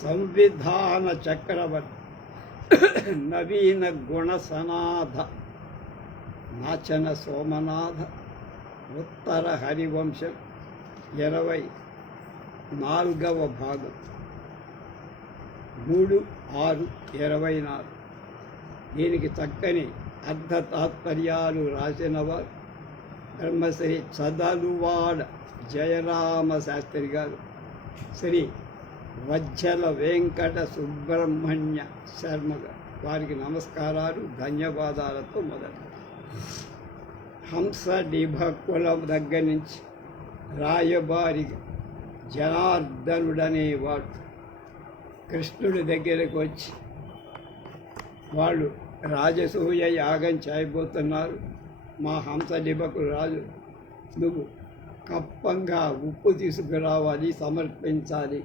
సంవిధాన చక్రవర్తి నవీన గుణసనాథ నాచన సోమనాథ ఉత్తర హరివంశం 24వ భాగం 3/6/24. దీనికి చక్కని అర్ధ తాత్పర్యాలు రాసినవారు బ్రహ్మశ్రీ చదలువాడ జయరామ శాస్త్రి గారు, శ్రీ వజ్జల వెంకట సుబ్రహ్మణ్య శర్మ గారు. వారికి నమస్కారాలు, ధన్యవాదాలతో మొదలు. హంస డిభకులం దగ్గర నుంచి రాయబారిగా జనార్దనుడనేవాడు కృష్ణుడి దగ్గరకు వచ్చి, వాళ్ళు రాజసూయ యాగం చేయబోతున్నారు, మా హంస డిభకుడు రాజు, నువ్వు కప్పంగా ఉప్పు తీసుకురావాలి, సమర్పించాలి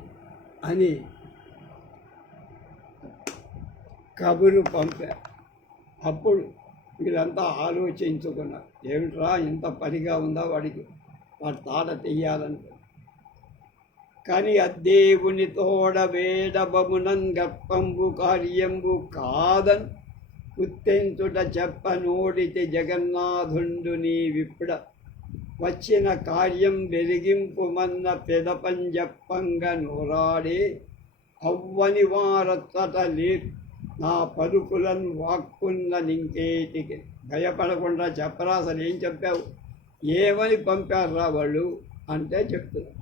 అని కబురు పంపారు. అప్పుడు వీళ్ళంతా ఆలోచించుకున్నారు, ఏమిట్రా ఇంత పనిగా ఉందా వాడికి, వాడి తాట తీయాలంటే. కానీ అద్దేవుని తోడ వేడబమునన్ గర్పంబు కార్యంబు కాదన్ ఉత్తెంచుట చెప్పనోడితే జగన్నాథుండు నీ విప్పుడ వచ్చిన కార్యం వెలిగింపుమన్న పెదపంజప్పంగా నోరాడే అవ్వని వారచ్చట లేదు నా పలుకులను వాక్కున్న నింకేటికి. భయపడకుండా చెప్పరా, అసలు ఏం చెప్పావు, ఏమని పంపారా వాళ్ళు అంటే చెప్తున్నారు.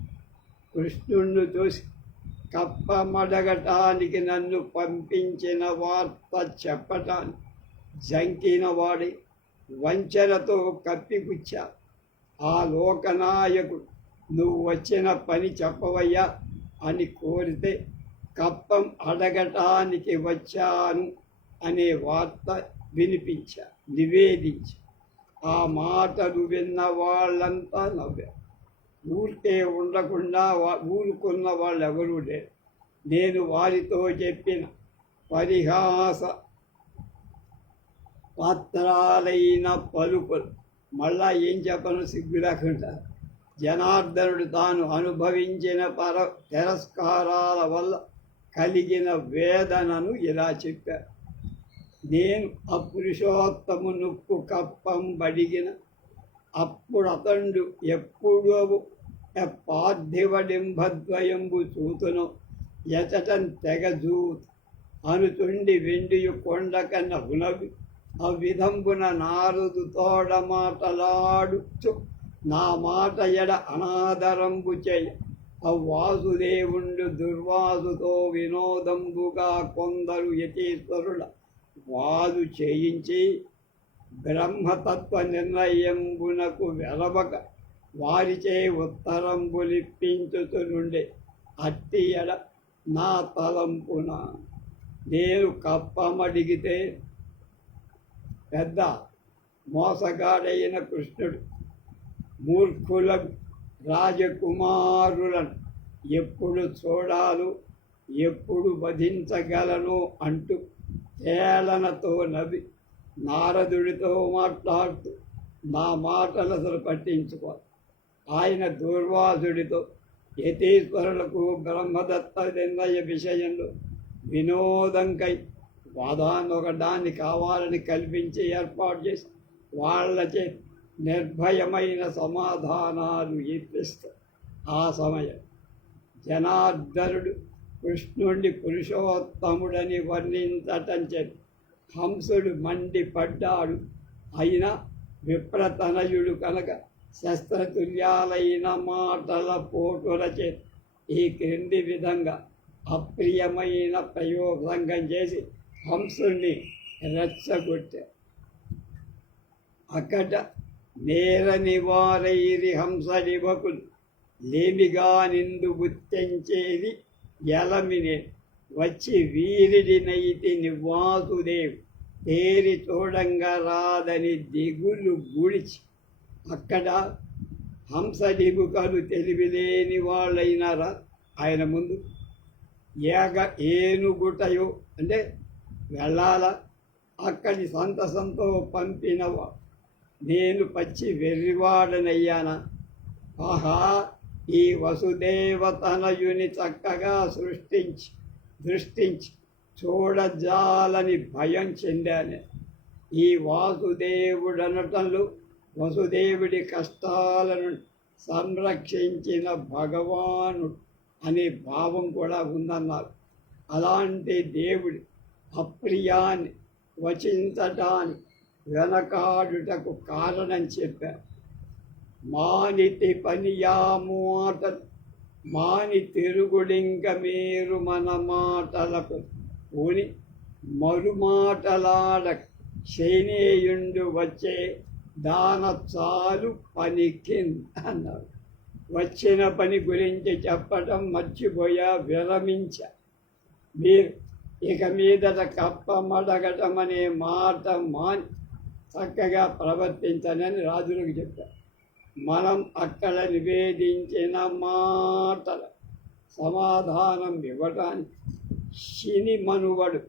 కృష్ణుణ్ణి చూసి కప్పమడగటానికి నన్ను పంపించిన వార్త చెప్పటానికి జంకిన వాడి వంచనతో కప్పిపుచ్చా. ఆ లోకనాయకుడు నువ్వు వచ్చిన పని చెప్పవయ్యా అని కోరితే కప్పం అడగటానికి వచ్చాను అనే వార్త నివేదించా. ఆ మాటలు విన్న వాళ్ళంతా నవ్వారు. ఊరికే ఉండకుండా ఊరుకున్న వాళ్ళు ఎవరూ లేరు. నేను వారితో చెప్పిన పరిహాస పాత్రాలైన పలుకులు మళ్ళా ఏం చెప్పను సిగ్గు లేకుండా జనార్దనుడు తాను అనుభవించిన తిరస్కారాల వల్ల కలిగిన వేదనను ఇలా చెప్పారు. నేను అపురుషోత్తము నుప్పు కప్పం బడిగిన అప్పుడు అతండు ఎప్పుడో పార్థివడింభద్వయంబు చూతును ఎచటం తెగజూతు అనుచుండి వెండియు కొండకన్న హునవి అవిధంబున నారదు తోడ మాటలాడుచు నా మాట ఎడ అనాదరంబు చేయ వాసుదేవుండు దుర్వాసుతో వినోదంబుగా కొందరు యతీశ్వరుల వాదు చేయించి బ్రహ్మతత్వ నిర్ణయంబునకు వెలవక వారిచే ఉత్తరంబులిప్పించుతుండే అట్టి ఎడ నా తలంపున నేను కప్పమడిగితే పెద్ద మోసగాడైన కృష్ణుడు మూర్ఖుల రాజకుమారులను ఎప్పుడు చూడాలో ఎప్పుడు వధించగలను అంటూ ఏళనతో నవ్వి నారదుడితో మాట్లాడుతూ నా మాటలు అసలు పట్టించుకో. ఆయన దూర్వాసుడితో యతీశ్వరులకు బ్రహ్మదత్త నిర్ణయ విషయంలో వినోదంకై వాదాన్నొకదాన్ని కావాలని కల్పించి ఏర్పాటు చేసి వాళ్ళచే నిర్భయమైన సమాధానాలు ఇప్పిస్తారు. ఆ సమయం జనార్దనుడు కృష్ణుడిని పురుషోత్తముడని వర్ణించటం చేతి హంసుడు మండిపడ్డాడు. అయినా విప్రతనయుడు కనుక శస్త్రతుల్యాలైన మాటల పోటుల చేతి ఈ క్రింది విధంగా అప్రియమైన ప్రయోగంగం చేసి హంసుడిని రెచ్చగొట్టారు. అకట నేర నివారైరి హంసడివకులు లేమిగా నిందు గుర్తించేది ఎలమినే వచ్చి వీరిడినైతి నివాసుదేవు తేరి చూడంగా రాదని దిగులు గుడిచి. అక్కడ హంసడిబుకలు తెలివిలేని వాళ్ళైనారా ఆయన ముందు ఏనుగుటయో అంటే వెళ్ళాలా, అక్కడి సంతసంతో పంపినవా నేను పచ్చి వెర్రివాడనయ్యానా. ఆహా, ఈ వసుదేవ తనయుని చక్కగా సృష్టించి దృష్టించి చూడజాలని భయం చెందాను. ఈ వాసుదేవుడనటంలో వసుదేవుడి కష్టాలను సంరక్షించిన భగవానుడు అనే భావం కూడా ఉందన్నారు. అలాంటి దేవుడి అప్రియాన్ని వచించటానికి వెనకాడుటకు కారణం చెప్పారు. మానితి పనియా మాటలు మాని తిరుగుడింక మీరు మన మాటలకు ఊని మరుమాటలాడ శైనేయుండు వచ్చే దాన చాలు పనికి అన్నారు. వచ్చిన పని గురించి చెప్పటం మర్చిపోయా, విరమించ. మీరు ఇక మీదట కప్పమడగటం అనే మాట మాని చక్కగా ప్రవర్తించనని రాజులకు చెప్పారు. మనం అక్కడ నివేదించిన మాటల సమాధానం ఇవ్వటానికి శని మనువడు,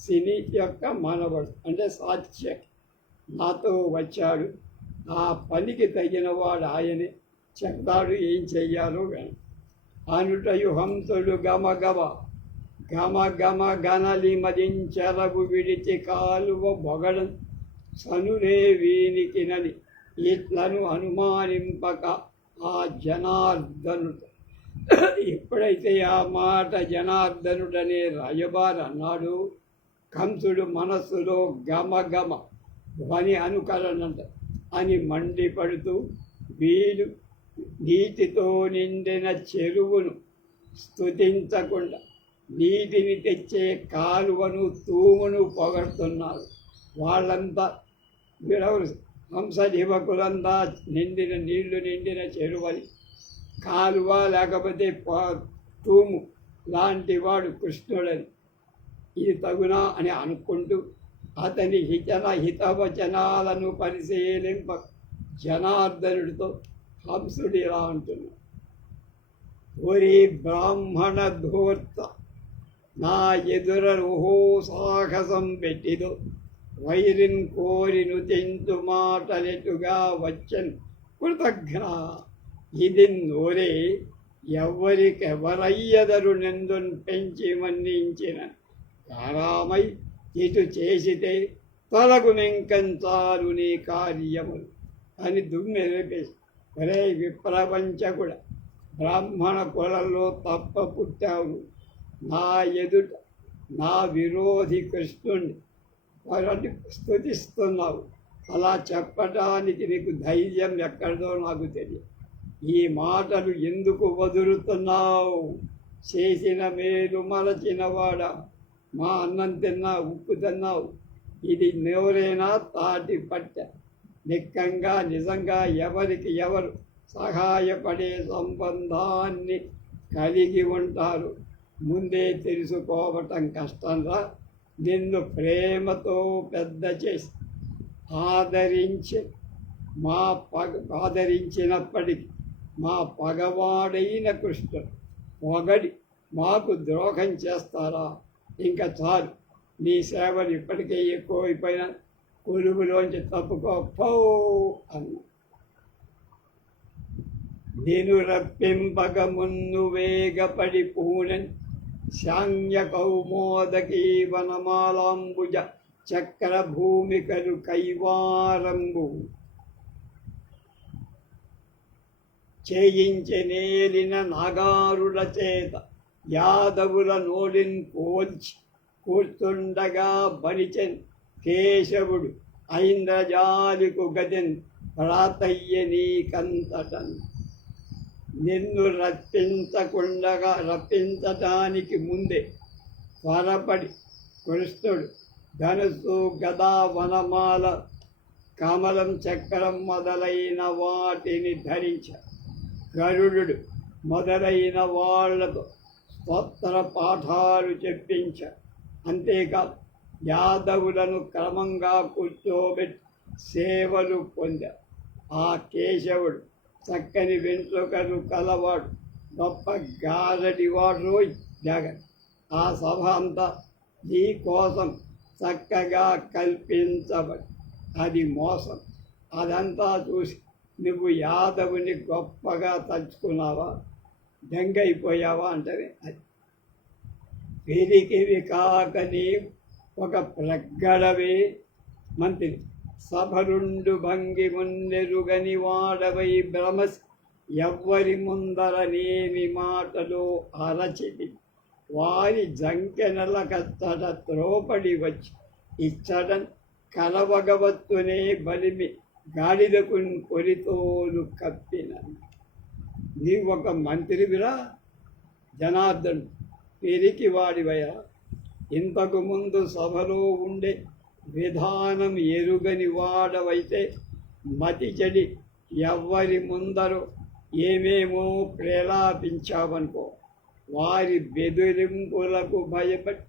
శని యొక్క మనవడు అంటే సాత్య నాతో వచ్చాడు. ఆ పనికి తగినవాడు ఆయనే చెప్తాడు ఏం చెయ్యాలో కానీ. అనుటయు హంసుడు గమగమ గమగమ గనలి మదించెరవు విడిచి కాలువ బొగడం సనులే వీనికినని ఇట్లను అనుమానింపక ఆ జనార్దనుడు. ఎప్పుడైతే ఆ మాట జనార్దనుడనే రాయబారి అన్నాడు, కంసుడు మనస్సులో గమగమ ధ్వని అనుకరణంట అని మండిపడుతూ వీడు నీటితో నిండిన చెరువును స్తుతించకుండా నీటిని తెచ్చే కాలువను తూమును పొగడుతున్నారు. వాళ్ళంతా వీడెవరు? హంసజీవకులంతా నీళ్లు నిండిన చెరువని, కాలువ లేకపోతే తూము లాంటి వాడు కృష్ణుడని, ఇది తగునా అని అనుకుంటూ అతని హితవచనాలను పరిశీలింప జనార్దనుడితో హంసుడు ఇలా అంటున్నాడు. ఓరి బ్రాహ్మణ ధూర్త, నా ఎదుర ఊహో సాహసం పెట్టిదో వైరిన్ కోరిను తెంతు మాటలెటుగా వచ్చన్ కృతజ్ఞ. ఇది నోరే ఎవరికెవరయ్యదరు నెందున్ పెంచి మన్నించిన కారామై ఇటు చేసితే తొలగు నింకంచారు నీ కార్యములు అని దుమ్మెరేపేసి, ఒరే విప్రపంచకుడ, బ్రాహ్మణ కులంలో తప్ప పుట్టావు, నా ఎదుట నా విరోధి కృష్ణుణ్ణి వారిని స్తుతిస్తున్నావు. అలా చెప్పటానికి నీకు ధైర్యం ఎక్కడదో నాకు తెలియదు. ఈ మాటలు ఎందుకు వదులుతున్నావు? చేసిన మేలు మరచినవాడా, మా అన్నం తిన్నా ఉప్పు తిన్నావు, ఇది నోరేనా తాటి పట్టె. నిక్కంగా నిజంగా ఎవరికి ఎవరు సహాయపడే సంబంధాన్ని కలిగి ఉంటారు ముందే తెలుసుకోవటం కష్టంరా. నిన్ను ప్రేమతో పెద్ద చేసి ఆదరించినప్పటికీ మా పగవాడైన కృష్ణుడు పొగడి మాకు ద్రోహం చేస్తారా? ఇంకా చాలు, నీ సేవలు ఇప్పటికే ఎక్కువైపోయినా కొలువులోంచి తప్పుకోపో అన్న. నేను రప్పింపక మున్ను వేగపడి పూనన్ శాంగ్య కౌమోదకీ వనమాలాంబుజ చక్ర భూమికలు కైవారంబు చేయించెనేలిన నాగారుల చేత యాదవుల నోలిన్ పోల్చి కూర్చుండగా బలిచెన్ కేశవుడు ఐంద్రజాలికు గజన్ ప్రాతయ్య నీకంతటన్. నిన్ను రప్పించటానికి ముందే త్వరపడి కృష్ణుడు ధనుసు గదా వనమాల కమలం చక్రం మొదలైన వాటిని ధరించ గరుడు మొదలైన వాళ్లతో స్తోత్ర పాఠాలు చెప్పించ. అంతేకాదు యాదవులను క్రమంగా కూర్చోబెట్టి సేవలు పొందా. ఆ కేశవుడు చక్కని వెంట్రుకలు కలవాడు, గొప్ప గారడివాడు జగన్. ఆ సభ అంతా నీ కోసం చక్కగా కల్పించబడి అది మోసం. అదంతా చూసి నువ్వు యాదవుని గొప్పగా తలుచుకున్నావా, దెంగైపోయావా అంటే అది పెరికివి కాకని ఒక ప్రగ్గడవే మంత్రి సభరుండు భంగి మున్నెరుగని వాడవై భ్రమస్ ఎవ్వరి ముందరనేమి మాటలో అరచితి వారి జంకెనల కచ్చట త్రోపడి వచ్చి ఇచ్చటన్ కలవగవత్తునే బలిమి గాడిదకు కొరితోలు కప్పిన. నీవు ఒక మంత్రివిరా జనార్దను, పెరికి వాడివయా. ఇంతకు ముందు సభలో ఉండే విధానం ఎరుగని వాడవైతే మతి చెడి ఎవ్వరి ముందరో ఏమేమో ప్రేలాపించావనుకో. వారి బెదిరింపులకు భయపడి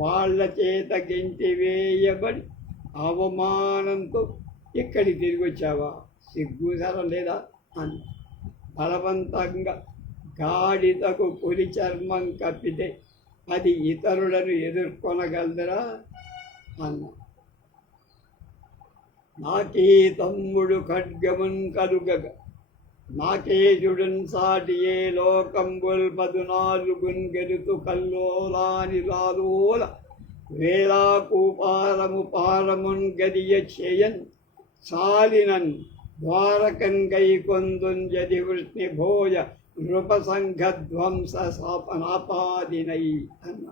వాళ్ళ చేత గెంటి వేయబడి అవమానంతో ఇక్కడికి తిరిగి వచ్చావా? సిగ్గుసరం లేదా అని బలవంతంగా గాడిదకు పులి చర్మం కప్పితే అది ఇతరులను ఎదుర్కొనగలదురా అన్న. నాకే తమ్ముడు ఖడ్గమున్ కలుగగ నాకేజుడున్ సాటి ఏ లోకంబుల్ 14 గెలుతు కల్లోలాని లాలోల వేలా కూపారము పారమున్ గదియ చేయన్ చాలినన్ ద్వారకన్ గై కొందుంజది వృష్ణి భోజ నృపసంఘధ్వంస శాపనాపాదినై అన్న.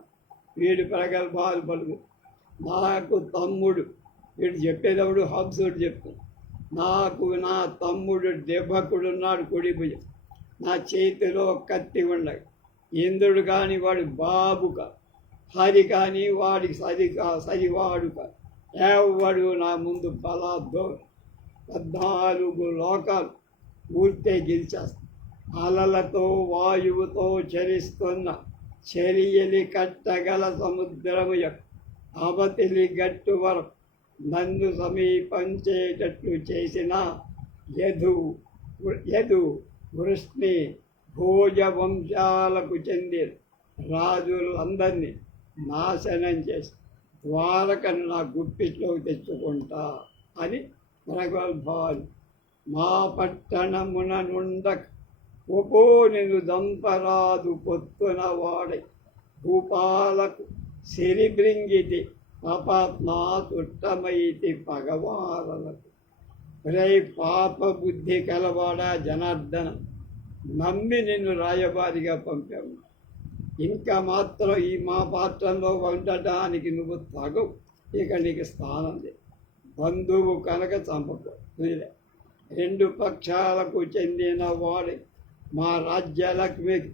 వీడు ప్రగల్భాలు పలుకు. నాకు తమ్ముడు, వీడు చెప్పేటప్పుడు హంసుడు చెప్తాడు, నాకు నా తమ్ముడు దెబ్బకుడున్నాడు కుడి భుజం, నా చేతిలో కత్తి ఉండగా. ఇంద్రుడు కానీ వాడి బాబుక, హరి కానీ వాడికి సరివాడుక, ఎవడు నా ముందు బలాద్దో 14 లోకాలు పూర్తే గెలిచేస్తా. అలలతో వాయువుతో చరిస్తున్న చెరియలి కట్టగల సముద్రము యొక్క అవతిలి గట్టు వరకు నన్ను సమీపించేటట్లు చేసిన యదు వృష్ణి భోజ వంశాలకు చెందిన రాజులందరినీ నాశనం చేసి ద్వారకను నా గుప్పిట్లోకి తెచ్చుకుంటా అని ప్రగల్భాలు. మా పట్టణమున నుండక ఒపో నిన్ను దంపరాదు పొత్తున వాడై భూపాలకు సిరిబ్రింగిటి పాపాత్మా తుట్టమైతి పగవారలకు. రే పాప బుద్ధి కలవాడా జనార్దన, నమ్మి నిన్ను రాయబారిగా పంపాము. ఇంకా మాత్రం ఈ మా పాత్రలో ఉండటానికి నువ్వు తగవు. ఇక నీకు స్థానం లేదు. బంధువు కనుక చంపకు. 2 పక్షాలకు చెందిన వాడి మా రాజ్యలక్ష్మికి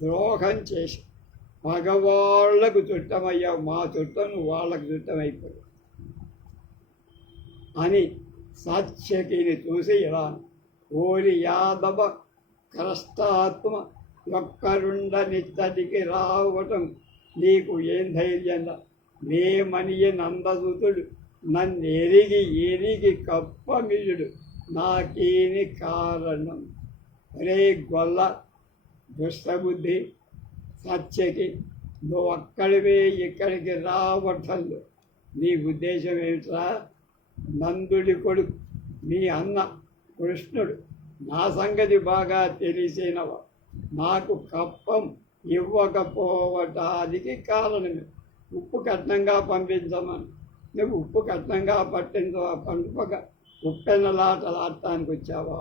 ద్రోహం చేసి మగవాళ్లకు చుట్టమయ్యావు. మా చుట్టం వాళ్ళకు చుట్టమైపోయావు అని సాత్యకిని చూసి ఇలా, ఓరి యాదవ కష్టాత్మ, ఒక్కరుండ నిత్తటికి రావటం నీకు ఏం ధైర్యంగా? మేమనియ నందసుతుడు నన్నెరిగి ఎరిగి కప్పమియుడు నాకేని కారణం. రే గొల్ల దుష్టబుద్ధి సత్యకి, నువ్వు అక్కడివే ఇక్కడికి రావటంలో నీ ఉద్దేశం ఏమిట్రా? నందుడి కొడుకు నీ అన్న కృష్ణుడు నా సంగతి బాగా తెలిసినవా. నాకు కప్పం ఇవ్వకపోవటానికి కారణమే ఉప్పు కట్నంగా పంపించమని. నువ్వు ఉప్పు కట్నంగా పంపక ఉప్పెన్నలాటలాడటానికి వచ్చావా?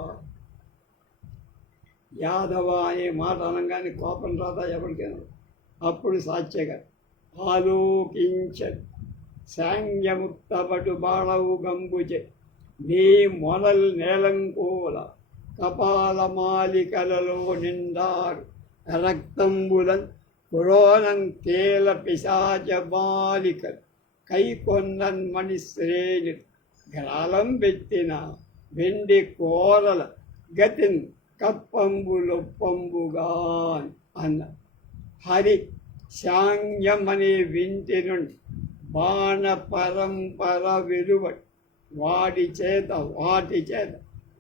యాదవ అనే మాట అనగానే కోపం రాదా ఎవరికైనా? అప్పుడు సాత్యగా ఆలోకించడు సాంగ్యముక్తపటు బాణవు గంబుచే నీ మొనల్ నేలంకోల కపాలమాలికలలో నిండారు రక్తంబులన్ పురోణం కేల పిశాచ బాలికలు కైకొన్నన్ మణిశ్రేణి గ్రాలం పెట్టిన వెండి కోరల గతిన్ కప్పంబులొప్పంబుగా అన్న. హరి శాంగ్యమనే వింటి నుండి బాణ పరంపర వెలువడి వాటి చేత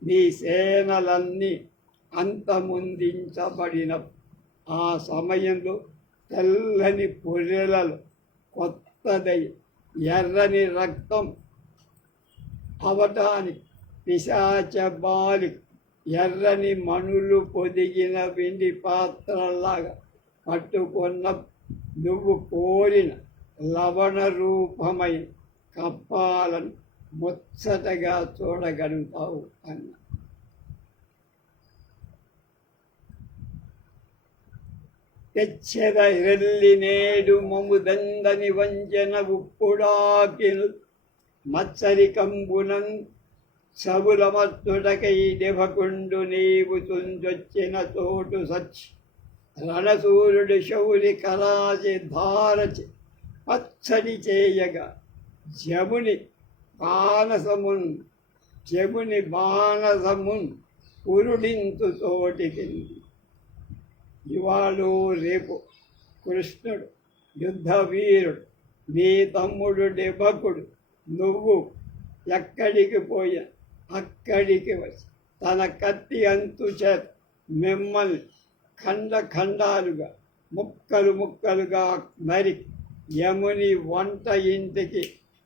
నీ సేనలన్నీ అంతమొందించబడిన ఆ సమయంలో తెల్లని పొరెలలో కొత్తదై ఎర్రని రక్తం అవటానికి పిశాచ బాలి ఎర్రని మణులు పొదిగిన వెండి పాత్రలాగా పట్టుకున్న నువ్వు కోరిన లవణ రూపమైన కప్పాలను ముచ్చటగా చూడగలుగుతావు అన్న. తెచ్చెద రెల్లి నేడు మముదందని వంచన ఉప్పుడాకిను మత్సరికంబునం సబులమత్తుడకై డెభకుండు నీవు తుంచొచ్చిన చోటు సచ్చి రణసూరుడు శౌరి కరాచి ధారచి పచ్చడి చేయగా జముని బాణసమున్ పురుడింతు తోటికి. ఇవాళ రేపు కృష్ణుడు యుద్ధ వీరుడు, నీ తమ్ముడు డెబకుడు, నువ్వు ఎక్కడికి పోయా అక్కడికి వచ్చి తన కత్తి అంతు చేత మిమ్మల్ని ఖండాలుగా ముక్కలుగా నరికి యముని వంట ఇంటికి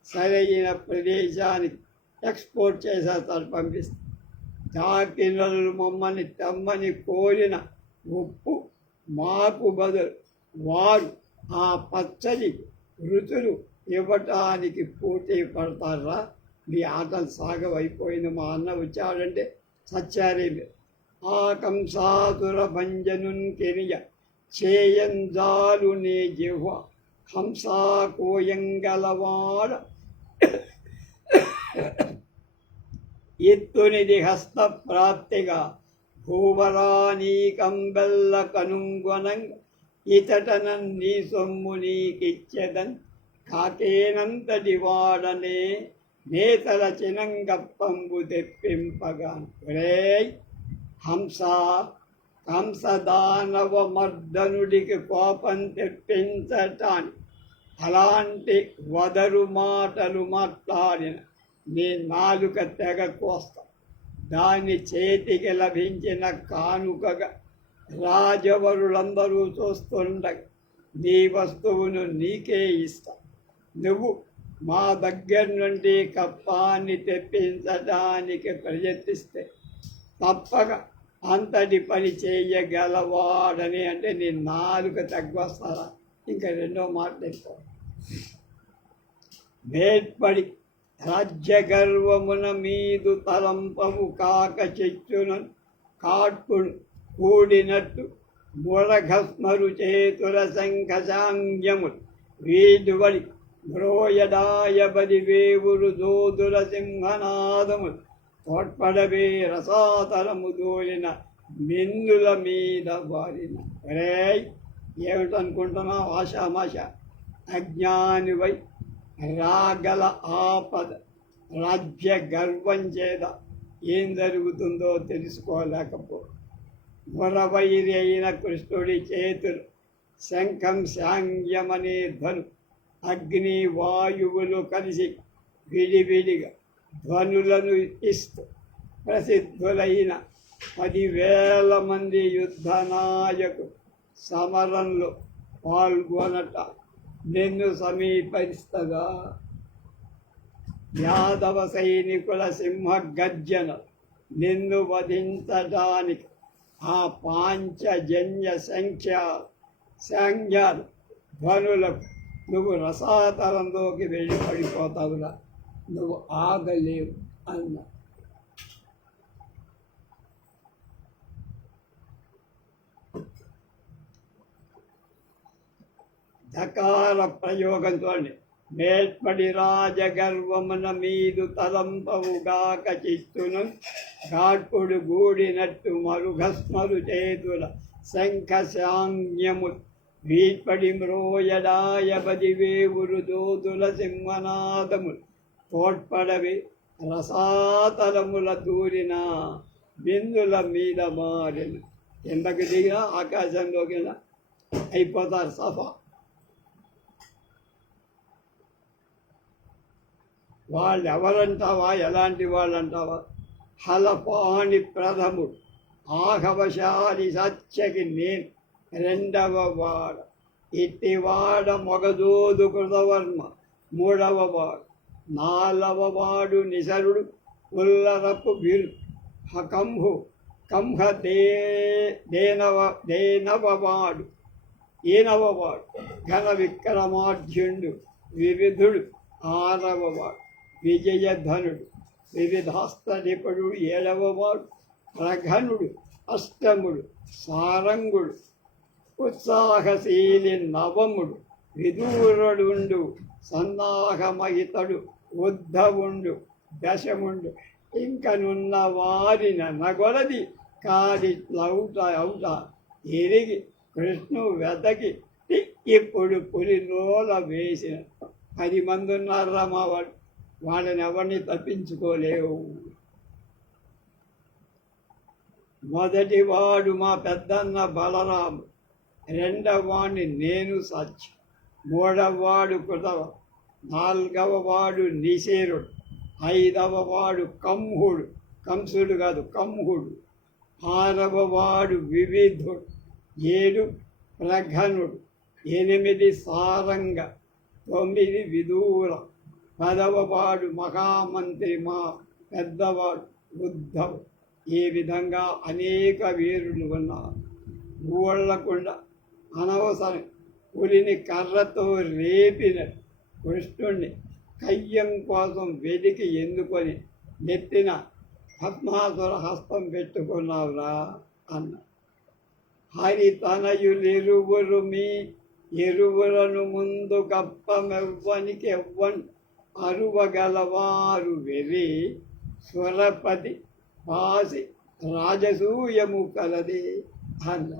సరైన ప్రదేశానికి ఎక్స్పోర్ట్ చేసేస్తారు, పంపిస్తారు. చాకినలు మమ్మల్ని తెమ్మని కోరిన ఉప్పు మాకు బదులు వారు ఆ పచ్చడి రుచులు ఇవ్వటానికి పోటీ పడతారా? మీ ఆటలు సాగవైపోయింది. మా అన్న వచ్చాడంటే సచ్చారే మీరు. ఆ కంసాతుర భంజనున్ కెనియ చేయంజాలు నే జిహ్వ హంసా కోయంగలవాడ ఎత్తునిది హస్త ప్రాప్తిగా భూవరానీకంబెల్ల కనుంగొనంగ ఇతటన నీ సొమ్ము నీకిచ్చెదన్ కాకేనంతటి వాడనే నేతల చినంగప్పంబు తెప్పింపగా. కంసదానవ మర్దనుడికి కోపం తెప్పించటానికి అలాంటి వదరు మాటలు మాట్లాడిన నీ నాలుక తెగ కోస్తా. దాని చేతికి లభించిన కానుకగా రాజవరులందరూ చూస్తుండగా నీ వస్తువును నీకే ఇస్తా. నువ్వు మా దగ్గర నుండి కప్పాన్ని తెప్పించడానికి ప్రయత్నిస్తే తప్పక అంతటి పని చేయగలవాడని. అంటే నీ నాలుక తగ్గొస్తారా? ఇంకా రెండో మాట ఎక్కువ మేల్పడి రాజ్యగర్వమున మీదు తలంపము కాక చెచ్చున కాట్పుడు కూడినట్టు మురఘస్మరు చేతుల శంఖశాంగ్యములు వీధువడి మ్రోయడాయబడి వేవురు దోదుల సింహనాదములు తోడ్పడవే రసాతలము దోలిన మిన్నుల మీద వారిన. ఏమిటనుకుంటున్నావు? ఆశామాష అజ్ఞానివై రాగల ఆపద రాజ్య గర్వం చేత ఏం జరుగుతుందో తెలుసుకోలేకపో. మురవైరి అయిన కృష్ణుడి చేతులు శంఖం శాంగ్యమనే ధ్వను అగ్ని వాయువులు కలిసి విడివిడిగా ధ్వనులను ఇస్తూ ప్రసిద్ధులైన 10,000 మంది యుద్ధ నాయకులు సమరంలో పాల్గొనట నిన్ను సమీపరిస్తగా. యాదవ సైనికుల సింహ గర్జన నిన్ను వధించడానికి ఆ పాంచజన్య సంఖ్యాలు ధ్వనులకు నువ్వు రసాతలంలోకి వెళ్ళి పడిపోతావురా, నువ్వు ఆగలేవు అన్న. ధకార ప్రయోగంతో మేల్పడి రాజగర్వమున మీదు తలంపవుగాక చిత్తును గాడ్పుడు గూడినట్టు మరుఘస్మరు చేతుల శంఖశాంగ్యము వీడ్పడి మ్రోయడాయబది వేవురు దోదుల సింహనాదములు తోడ్పడవి రసాతలముల దూరిన బిందుల మీద మారిన. కిందకి దిగిన ఆకాశంలోకి అయిపోతారు సఫా. వాళ్ళు ఎవరంటావా? ఎలాంటి వాళ్ళు అంటావా? హలపాణి ప్రథముడు ఆఘవశాలి సత్యకి నేను రెండవ వాడ, ఇట్టివాడ మొగదోదు కృతవర్మ మూడవ వాడు, 4వ వాడు నిసరుడు ఉల్లరపు బిరు కంహ దేనవవాడు ఈనవవాడు ఘన విక్రమార్జునుడు వివిధుడు ఆరవవాడు విజయధనుడు వివిధాస్త్రనిపుడు ఏడవవాడు ప్రఘనుడు అష్టముడు సారంగుడు ఉత్సాహశీలి నవముడు విదూరుడు సన్నాహమహితడు ఉద్ధవుండు దశముండు ఇంకనున్న వారిన నగొలది కాది లౌట అవుట ఎరిగి కృష్ణు వెతకి ఇప్పుడు పులిలోల వేసిన 10 మంది ఉన్నారా మా వాళ్ళని ఎవరిని తప్పించుకోలేవు. మొదటివాడు మా పెద్దన్న బలరాము, రెండవవాడిని నేను సత్యం, మూడవవాడు కృతవ, నాలుగవవాడు నిశేరుడు, ఐదవవాడు కంహుడు, కంసుడు కాదు కంహుడు, ఆరవవాడు వివిధుడు, 7 ప్రఘనుడు, 8 సారంగ, 9 విదూర, 10వవాడు మహామంత్రి మా పెద్దవాడు ఉద్ధవ్. ఈ విధంగా అనేక వీరులు ఉన్నారు. ఊళ్ళకుండా అనవసరం పులిని కర్రతో రేపిన కృష్ణుణ్ణి కయ్యం కోసం వెతికి ఎందుకొని నెత్తిన పద్మాసుర హస్తం పెట్టుకున్నావురా అన్న. హరి తనయులిరువురు మీ ఎరువులను ముందు గప్పమెవ్వనికి ఎవ్వన్ అరువగలవారు వెరి స్వరపతి పాసి రాజసూయము కలది అన్న.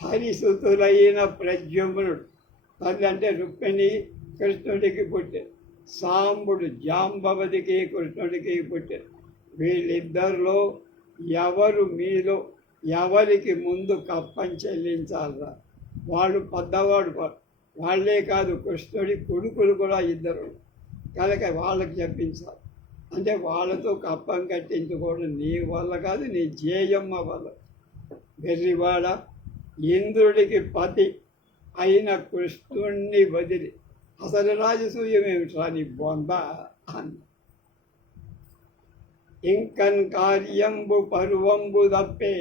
హరిసుతులైన ప్రద్యుమ్నుడు, తల్లి అంటే రుక్మిణి కృష్ణుడికి పుట్టాడు, సాంబుడు జాంబవతికి కృష్ణుడికి పుట్టాడు. వీళ్ళిద్దరిలో ఎవరు మీలో ఎవరికి ముందు కప్పం చెల్లించాలరా? వాళ్ళు పెద్దవాడు, వాళ్ళే కాదు కృష్ణుడి కొడుకులు కూడా ఇద్దరు కనుక వాళ్ళకి చెప్పించాలి. అంటే వాళ్ళతో కప్పం కట్టించుకోవడం నీ వల్ల కాదు, నీ జేయమ్మ వల్ల. వెర్రివాడ, ఇంద్రుడికి పతి అయిన కృష్ణుణ్ణి వదిలి అసలు రాజసూయం ఏమిట్రా నీ బొంద అన్న. ఇంకన్ కార్యంబు పరువంబు తప్పే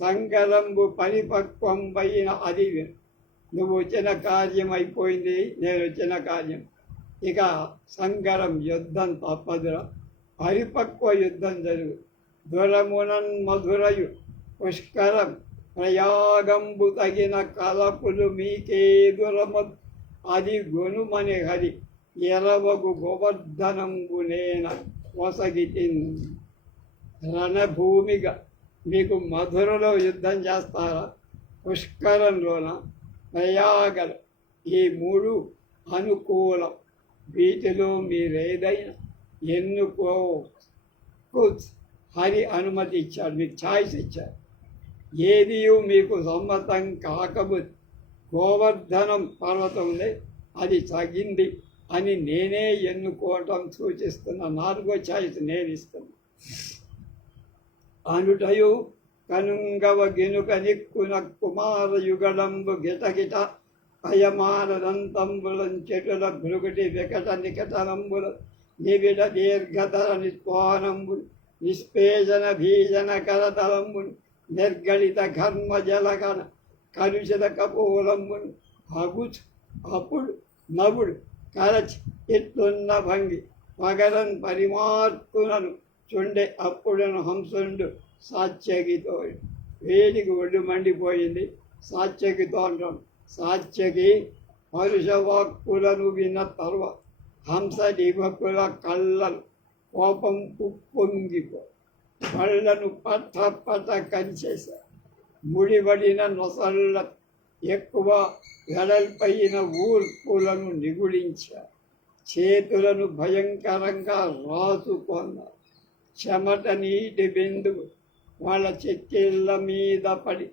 సంకరంబు పరిపక్వం పైన అది. నువ్వు వచ్చిన కార్యం అయిపోయింది, నేను వచ్చిన కార్యం. ఇక సంకరం యుద్ధం తప్పదురా, పరిపక్వ యుద్ధం జరుగు. దురమునన్ మధురయు పుష్కరం ప్రయాగంబు తగిన కలపులు మీకే దురమద్ అది గొనుమని హరి ఎరవగు గోవర్ధనంబునేన వసగితిన్. రణభూమిగా మీకు మధురలో యుద్ధం చేస్తారా, పుష్కరంలోన, ప్రయాగలు, ఈ 3 అనుకూలం. వీటిలో మీరేదైనా ఎన్నుకో. హరి అనుమతి ఇచ్చాడు, మీకు ఛాయిస్ ఇచ్చాడు. ఏది మీకు సమ్మతం కాకపోతే గోవర్ధనం పర్వతం ఉంది, అది తగింది అని నేనే ఎన్నుకోవటం సూచిస్తున్న 4వ ఛాయిస్ నేను ఇస్తున్నా. అనుటయు కనుంగవ గినుక నిక్కున కుమార యుగడంబు గిటగిట అయమానంతంబులం చెటుల భృగుటి వికట నికటనంబుల నివిడ దీర్ఘతర నిస్పానంబులు నిష్పేజన భీజన కరతలంబులు నిర్గళిత ఘర్మ జలగణ కలుషిత కపోలంబులు అగుచు అప్పుడు నవుడు కరచి ఇట్లున్న భంగి పగరన్ పరిమార్పునను చుండే అప్పుడును హంసుండు సాత్యకితో. వేడికి ఒడ్డు మండిపోయింది, సాత్యకితో అంటాం. సాత్యకి పరుషవాక్కులను విన్న తర్వాత హంస నిభకుల కళ్ళను కోపం ఉప్పొంగిపో కళ్ళను పట్ట పట్ట కంచేశారు. ముడిబడిన నొసళ్ళ ఎక్కువ వెడల్పైన ఊర్పులను నిగుడించారు. చేతులను భయంకరంగా రాసుకున్నారు. చెమట నీటి బిందువు వాళ్ళ చెక్కిళ్ళ మీద పడి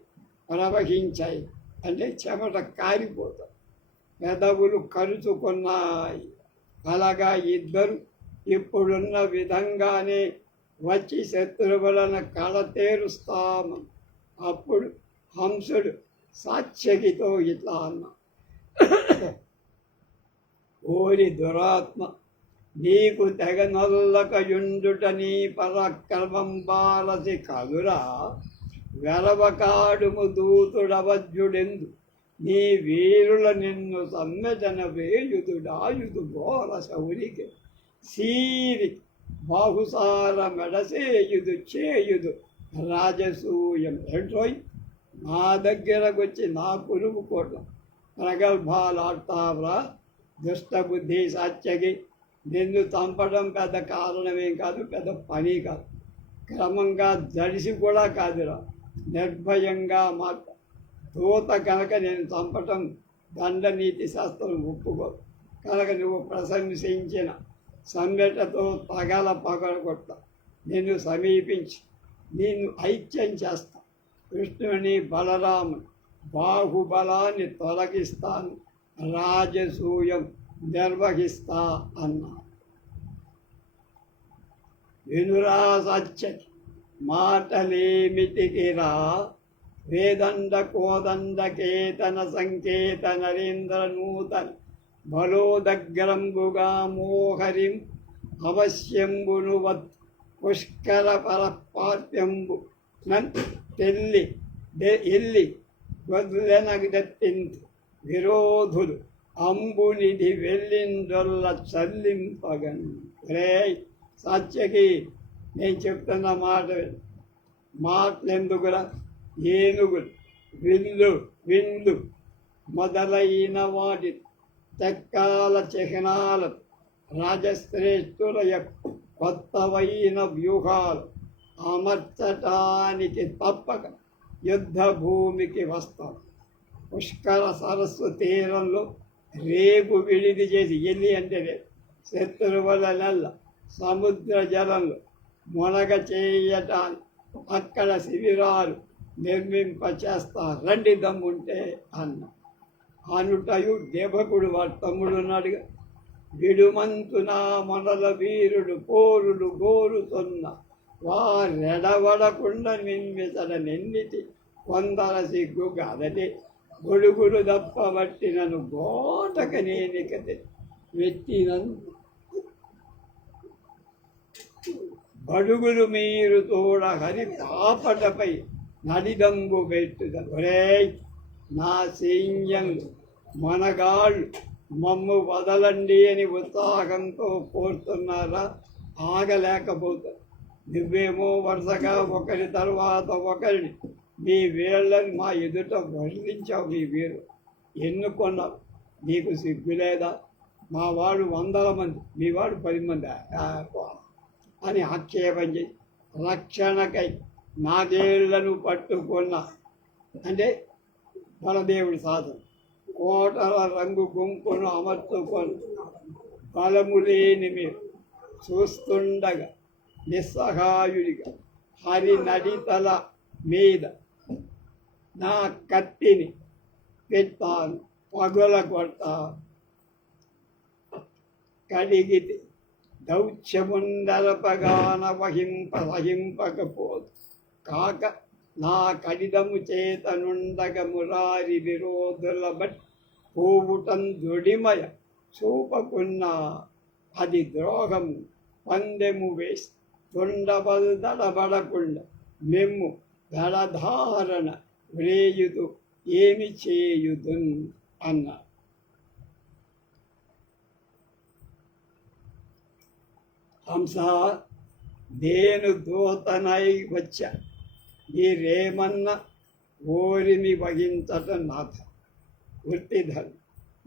ప్రవహించాయి, అంటే చెమట కారిపోతాయి. పెదవులు కరుచుకున్నాయి. అలాగా ఇద్దరు ఇప్పుడున్న విధంగానే వచ్చి శత్రువులను కళతేరుస్తాము. అప్పుడు హంసుడు సాత్యకితో ఇట్లా అన్నా, ఓరి దురాత్మ, నీకు తెగ నొల్లకయుండుట నీ పరాక్రమం బాలసి కదురా. వెరవకాడుము దూతుడవజ్జుడెందు నీ వీరుల నిన్ను సమ్మెటన వేయుదుడాయుదు ఘోర శౌరికి సీరి బాహుసార మెడసేయుదు చేయుదు రాజసూయం. ఏంట్రోయ్ నా దగ్గరకు వచ్చి నా పురుగు కోట్ల ప్రగల్భాలు ఆడతావరా దుష్టబుద్ధి సాత్యకి. నిన్ను చంపడం పెద్ద కారణమేం కాదు, పెద్ద పని కాదు, క్రమంగా జడిసి కూడా కాదురా, నిర్భయంగా మాట. దూత కనుక నేను చంపటం దండనీతి శాస్త్రం ఒప్పుకోదు కనుక నువ్వు ప్రశంసించిన సంఘటతో తగల పగలగొట్ట నిన్ను సమీపించి నిన్ను ఐక్యం చేస్తా. కృష్ణుని బలరాముని బాహుబలాన్ని తొలగిస్తాను, రాజసూయం నిర్వహిస్తా అన్నా. వినురా సత్యకి మాటలేమిటికిరా వేదండ కోదండ కేతన సంకేత నరేంద్ర నూతన బలోదగ్రంబుగా మోహరిం అవశ్యంబును వత్ పుష్కర పరపార్యంబు నన్ తెల్లి ఎల్లి వదిలెనగెత్తింది విరోధులు అంబునిధి వెళ్ళిందొల్ల చల్లింపగన్. రే సత్యకి నేను చెప్తున్న మాటలెందుకురా? ఏనుగులు విండ్లు మొదలైన వాటి చెక్కాల చిహ్నాల రాజశ్రేష్ఠుల కొత్తవైన వ్యూహాలు అమర్చటానికి తప్పక యుద్ధ భూమికి వస్తాం. పుష్కర సరస్సు తీరంలో రేపు విడిది చేసి ఎల్లి అంటే శత్రువుల నెల సముద్ర జలంలో మునగ చేయటానికి అక్కడ శిబిరాలు నిర్మింపచేస్తా రండి దమ్ముంటే అన్న. అనుటయు దేవకుడు వాడు తమ్ముడున్నాడుగా. విడుమంతునా మనల వీరుడు పోరులు గోరుతున్న వారెడవడకుండా నిన్మితడ నిన్నిటి కొందర సిగ్గు కాదటి గొడుగుడు దప్ప బట్టి నన్ను గోటక నేనికతే వెట్టినను బడుగులు మీరు తోడ హరి పాపటపై నడిదంబు పెట్టుద. ఒరే నా సైన్యంలో మనగాళ్ళు మమ్ము వదలండి అని ఉత్సాహంతో కోరుతున్నారా? ఆగలేకపోతారు. నువ్వేమో వరుసగా ఒకరి తర్వాత ఒకరిని మీ వీళ్ళని మా ఎదుట వర్ణించావు. మీ వీరు ఎన్నుకున్నావు, నీకు సిగ్గులేదా? మా వాడు 100 మంది, మీ వాడు 10 మంది అని ఆక్షేపం చేసి రక్షణకై నాగేళ్లను పట్టుకున్న అంటే బలదేవుడి సాధన కోటల రంగు గుంపును అమర్చుకొని బలము లేని మీరు చూస్తుండగా నిస్సహాయుడిగా హరి నడితల మీద నా కత్తిని పెడతాను, పగుల కొడతాను. కడిగితే దౌత్యముందరపగాన సహింపకపోదు కాక నా కడిదము చేత నుండగ మురారి విరోధుల బట్టి పోవుటం దొడిమయ చూపకున్నా అది ద్రోహము. పందెము వేసి తొండబడకుండా మెమ్ము దళధారణ వ్రేయుదు ఏమి చేయుదున్ అన్న. హంస నేను దూతనై వచ్చా, మీరేమన్నా ఓరిని వహించటం నాథ వృత్తిధర్.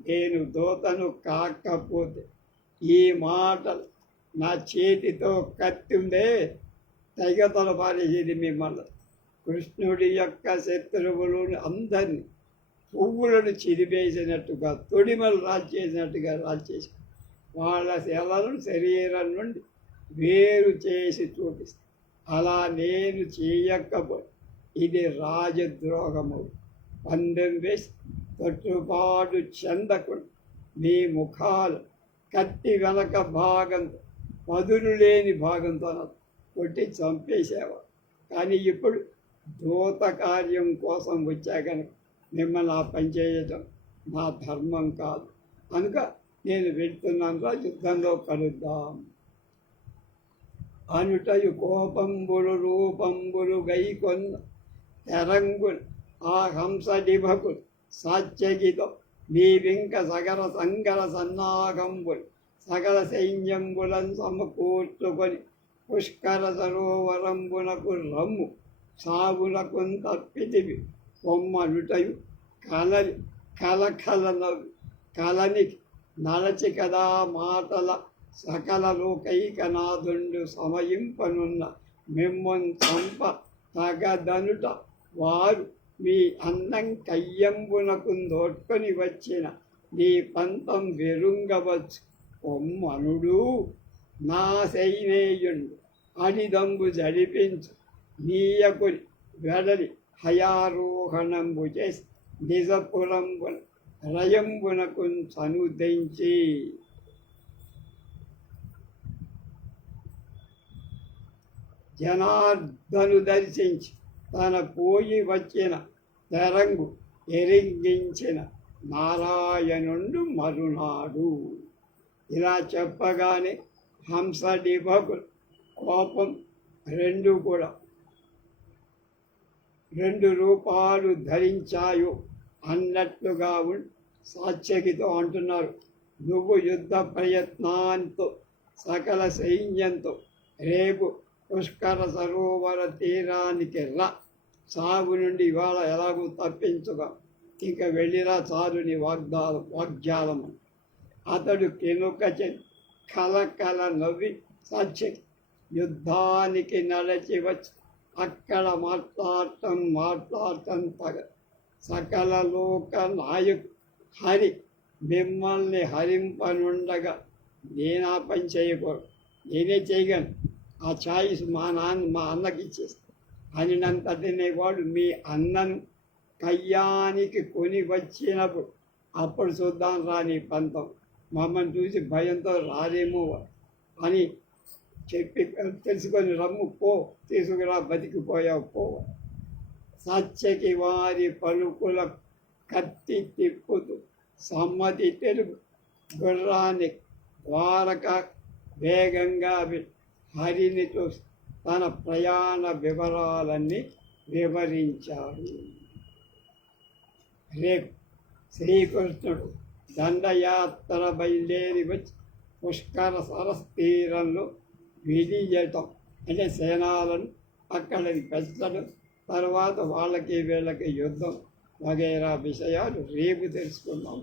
నేను దూతను కాకపోతే ఈ మాటలు నా చేతితో కత్తి ఉందే తెగతల పారేది మిమ్మల్ని. కృష్ణుడి యొక్క శత్రువులు అందరినీ పువ్వులను చిరివేసినట్టుగా తొడిమలు రాల్చేసినట్టుగా రాల్చేసి వాళ్ళ శలను శరీరం నుండి వేరు చేసి చూపిస్తాను. అలా నేను చేయకపోతే ఇది రాజద్రోహము. పందెం వేసి తొట్టుపాటు చెందకుండా మీ ముఖాలు కత్తి వెనక భాగంతో పదులు లేని భాగంతో కొట్టి చంపేసేవారు. కానీ ఇప్పుడు దూత కార్యం కోసం వచ్చా కనుక మిమ్మల్ని ఆ పని చేయటం నా ధర్మం కాదు కనుక నేను వెళ్తున్నాను, యుద్ధంలో కలుద్దాం అనుటయు కోపంబులు రూపంబులు గైకొన్న తెరంగులు ఆ హంస డిభకులు సాత్యగితో నీవింక సగర సంగర సన్నాగంబులు సకల సైన్యంబులను సమకూర్చుకొని పుష్కర సరోవరంబునకు రమ్ము సాగునకు తప్పితివి పొమ్మనుటయు కలలి కలకల నవ్వి కలని నలచి కదా మాటల సకల లోకైకనాథుండు సమయింపనున్న మిమ్మన్ చంప తగదనుట వారు మీ అన్నం కయ్యంబునకు దోడ్కొని వచ్చిన నీ పంతం వెరుంగవచ్చు పొమ్మనుడు నా సైనేయుండు అడిదంబు జడిపించు నీయకుని వెడలి హయారోహణంబు చేసి నిజపురంబున రయంబునకు చనుదించి జనార్దను దర్శించి తన పోయి వచ్చిన తెరంగు ఎరింగించిన నారాయణుండు మరునాడు. ఇలా చెప్పగానే హంసడిభకులు కోపం రెండు రూపాలు ధరించాయో అన్నట్లుగా సాత్యకితో అంటున్నారు. నువ్వు యుద్ధ ప్రయత్నాంతో సకల సైన్యంతో రేపు పుష్కర సరోవర తీరానికి రా. సాగు నుండి ఇవాళ ఎలాగూ తప్పించుగా ఇంక వెళ్ళిరా చాలుని వాగ్జాలము. అతడు కెనుక కలకల నవ్వి సాత్యకి యుద్ధానికి నడచి వచ్చి అక్కడ మాట్లాడటం తగ సకల లోక నాయకు హరి మిమ్మల్ని హరింపనుండగా నేనా పని చేయకూడదు, నేనే చేయగలను, ఆ ఛాయిస్ మా అన్నకి ఇచ్చేస్తాను అనినంత తినేవాడు మీ అన్నను కయ్యానికి కొని వచ్చినప్పుడు అప్పుడు చూద్దాం రాని పంతం, మమ్మల్ని చూసి భయంతో రాదేమో అని చెప్పి తెలుసుకొని రమ్ము పో, తీసుకురా, బతికిపోయావు పో. సత్యకి వారి పలుకుల కత్తి తిప్పుతూ సమ్మతి తెలుగు గుర్రాన్ని ద్వారక వేగంగా హరిని చూసి తన ప్రయాణ వివరాలన్నీ వివరించాడు. రేపు శ్రీకృష్ణుడు దండయాత్ర బయలుదేరి వచ్చి పుష్కర సరస్తీరంలో విడియటం అంటే సేనాలను అక్కడికి పెంచడం, తర్వాత వాళ్ళకి వీళ్ళకి యుద్ధం వగైరా విషయాలు రేపు తెలుసుకుందాం.